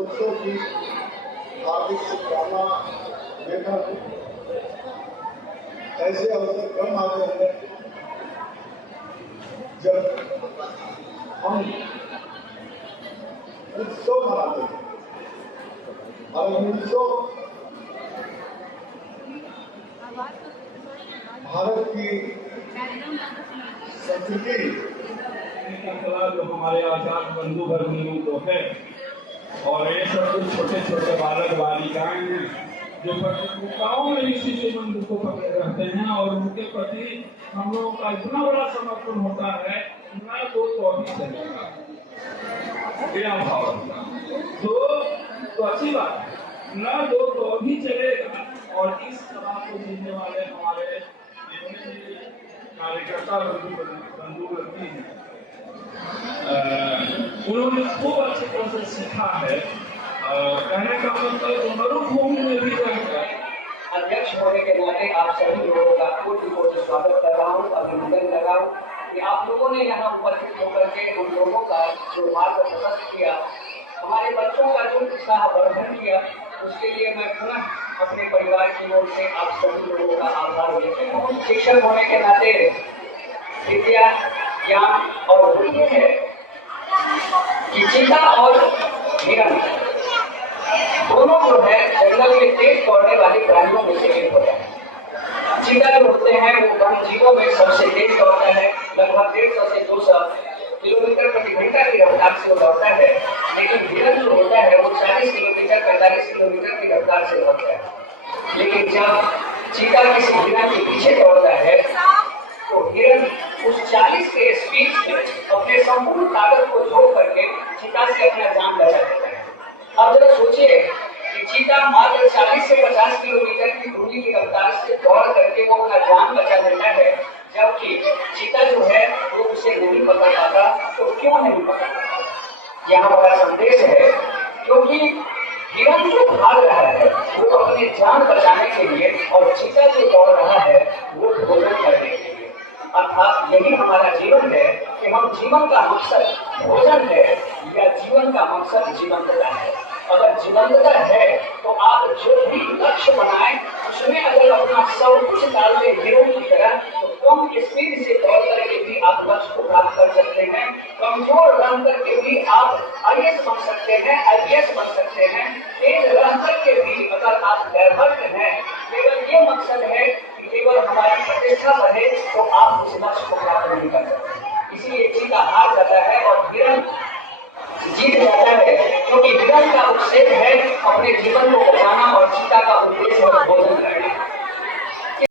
वर्षों की हार्दिक शुभकामना लेकर ऐसे अवसर कम आते हैं जब हम उत्सव मनाते हैं और उत्सव भारत की संस्कृति का कला जो हमारे आजाद बंधु भगिनियों को है, और ये सब कुछ छोटे छोटे बालक बालिकाएं हैं जो प्रतियोगिताओं में इसी संबंध को पकड़े रहते हैं, और उनके प्रति हम लोगों का इतना बड़ा समर्पण होता है, ना तो अभी चलेगा बिना भाव तो अच्छी बात है, ना दो तो अभी चलेगा। और इस कला को जीने वाले हमारे कार्यकर्ता बंधु व्यक्ति हैं, उन्होंने खूब अच्छी तरह से सीखा है। कहने का मतलब मरुभूमि में भी रहकर अध्यक्ष होने के नाते आप सभी लोगों का कोटि कोटि स्वागत कर रहा हूँ, अभिनंदन कर रहा हूँ कि आप लोगों ने यहाँ उपस्थित होकर के उन लोगों का जो मार्ग प्रशस्त किया, हमारे बच्चों का जो उत्साह वर्धन किया, उसके लिए मैं पुनः अपने परिवार की ओर से आप सभी लोगों का आभार व्यक्त करता हूँ। शिक्षक होने के नाते विद्या, ज्ञान और बुद्धि है कि चीता और हिरण दोनों जो है जंगल में तेज दौड़ने वाले प्राणियों में से एक होता है। चीता जो होते हैं वो वन जीवों में सबसे तेज दौड़ता है, लगभग 150 से 200 किलोमीटर प्रति घंटा की रफ्तार से वो दौड़ता है। लेकिन हिरण जो होता है वो 40 किलोमीटर 45 किलोमीटर की रफ्तार से दौड़ता है। लेकिन जब चीता किसी हिरण के पीछे दौड़ता है तो हिरण उस 40 के स्पीड में अपने संपूर्ण ताकत को जोड़ करके चीता से अपना जान बचा लेता है। अब जरा सोचिए कि चीता मात्र 40 से 50 किलोमीटर की दूरी की रफ्तार से दौड़ करके वो अपना जान बचा लेता है, जबकि चीता जो है वो उसे नहीं पकड़ पाता। तो क्यों नहीं पकड़ पाता? यहाँ बड़ा संदेश है, क्योंकि हिरण जो भाग रहा है वो अपनी जान बचाने के लिए, और चीता जो दौड़ रहा है वो भोजन करने के लिए। अर्थात यही हमारा जीवन है कि हम जीवन का मकसद भोजन है या जीवन का मकसद जीवंतता है। अगर जीवंतता है तो आप जो भी लक्ष्य बनाएं उसमें अगर अपना सब कुछ डाल दें हिरण की तरह, तो कम स्पीड से दौड़ करके भी आप लक्ष्य को प्राप्त कर सकते हैं। कमजोर रन करके भी आप IAS बन सकते हैं, IPS बन सकते हैं। तेज रन करके भी अगर आप डायवर्ट हैं, केवल ये मकसद है कि केवल हमारी प्रतिष्ठा बढ़े, तो आप उस लक्ष्य को प्राप्त नहीं कर सकते। इसीलिए चीता हार जाता है और हिरण जीत जाता है, क्योंकि हिरण का उद्देश्य है अपने जीवन को बचाना